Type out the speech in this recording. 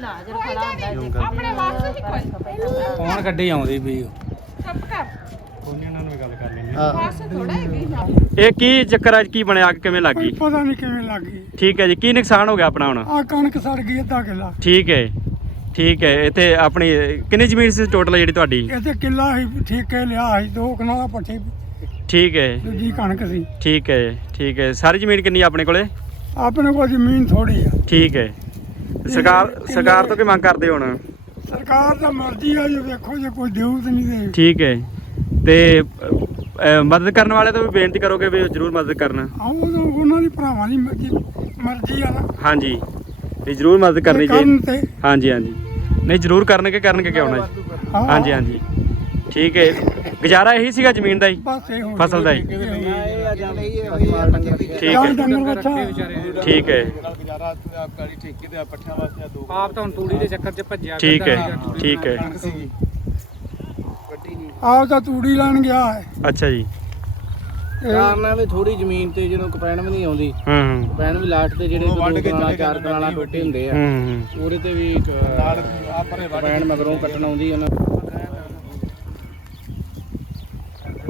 ਪਹਿਲਾਂ ਹਾਜ਼ਰ ਖੜਾ ਹੁੰਦਾ ਆਪਣੇ ਵਾਸਤੇ ਹੀ ਕੋਈ ਕੌਣ ਕੱਢੀ ਆਉਂਦੀ ਵੀ? ਸਭ ਕਰ ਉਹਨਾਂ ਨਾਲ ਵੀ ਗੱਲ ਕਰ ਲੈਂਦੇ। ਵਾਸਤੇ ਥੋੜਾ ਹੈਗੀ ਇਹ ਕੀ ਚੱਕਰ ਅੱਜ ਕੀ ਬਣਿਆ ਅੱਗ ਕਿਵੇਂ ਲੱਗ ਗਈ? ਪਤਾ ਨਹੀਂ ਕਿਵੇਂ ਲੱਗ ਗਈ। ਠੀਕ ਹੈ ਜੀ ਕੀ ਨੁਕਸਾਨ ਹੋ ਗਿਆ ਆਪਣਾ ਹੁਣ? ਆ ਕਣਕ ਸੜ ਗਈ ਅੱਧਾ ਕਿੱਲਾ। ਠੀਕ ਹੈ ਠੀਕ ਹੈ ਇੱਥੇ ਆਪਣੀ ਕਿੰਨੀ ਜ਼ਮੀਨ ਸੀ ਟੋਟਲ ਜਿਹੜੀ ਤੁਹਾਡੀ? ਇੱਥੇ ਕਿੱਲਾ ਹੀ ਠੇਕੇ ਲਿਆ ਸੀ ਦੋ ਕਨਾਲਾ ਪੱਠੇ ਠੀਕ ਹੈ। ਦੂਜੀ ਕਣਕ ਸੀ। ਠੀਕ ਹੈ ਠੀਕ ਹੈ। ਸਾਰੀ ਜ਼ਮੀਨ ਕਿੰਨੀ ਆਪਣੇ ਕੋਲੇ? ਆਪਣੇ ਕੋਲ ਜ਼ਮੀਨ ਥੋੜੀ ਆ। ਠੀਕ ਹੈ। ਸਰਕਾਰ ਸਰਕਾਰ ਤੋਂ ਕੀ ਮੰਗ ਕਰਦੇ ਹੁਣ? ਸਰਕਾਰ ਦਾ ਮਰਜ਼ੀ ਆ ਜੋ ਵੇਖੋ ਜੇ ਕੋਈ ਤੇ ਨਹੀਂ ਦੇ ਠੀਕ ਹੈ। ਤੇ ਮਦਦ ਕਰਨ ਵਾਲੇ ਤੋਂ ਵੀ ਬੇਨਤੀ ਕਰੋਗੇ ਵੀ ਜਰੂਰ ਮਦਦ ਕਰਨਾ? ਆਓ ਉਹਨਾਂ ਦੀ ਭਰਾਵਾਂ ਦੀ ਮਰਜ਼ੀ ਮਰਜ਼ੀ ਆ ਨਾ। ਹਾਂਜੀ। ਇਹ ਜਰੂਰ ਮਦਦ ਕਰਨੀ ਕਰਨ ਚਾਹੀਦੀ। ਤੇ। ਹਾਂਜੀ ਹਾਂਜੀ। ਨਹੀਂ ਜਰੂਰ ਕਰਨਗੇ ਕਰਨਗੇ ਕਿਉਂ ਨਾ ਜੀ? ਹਾਂ, ਹਾਂਜੀ ਹਾਂਜੀ। ਠੀਕ ਹੈ। ਗੁਜ਼ਾਰਾ ਇਹੀ ਸੀਗਾ ਜ਼ਮੀਨ ਦਾ ਹੀ? ਬਸ ਇਹ ਫਸਲ ਦਾ ਹੀ? ਠੀਕ ਜਾਂ ਹੈ ਡੰਗਰ ਬੱਚਾ। ਠੀਕ ਹੈ। ਆਪ ਤਾਂ ਹੁਣ ਤੂੜੀ ਦੇ ਚੱਕਰ 'ਚ ਭੱਜਿਆ ਠੀਕ ਹੈ। ਠੀਕ ਹੈ। ਆਪ ਤਾਂ ਤੂੜੀ ਲੈਣ ਗਿਆ ਹੈ। ਅੱਛਾ ਜੀ। ਕਾਰਨ ਵੀ ਥੋੜੀ ਜ਼ਮੀਨ ਤੇ ਜਦੋਂ ਕਪੈਣ ਵੀ ਨਹੀਂ ਆਉਂਦੀ ਹੂੰ ਹੂੰ। ਕਪੈਣ ਵੀ ਲਾਟ ਤੇ ਜਿਹੜੇ ਦੋ ਕਨਾਲਾ ਚਾਰ ਕਨਾਲਾ ਟੋਟੇ ਹੁੰਦੇ ਆ। ਹੂੰ ਹੂੰ। ਉਹਦੇ ਤੇ ਵੀ ਕਪੈਣ ਮਗਰੋਂ ਕੱਟਣ ਆਉਂਦੀ ਉਹਨਾਂ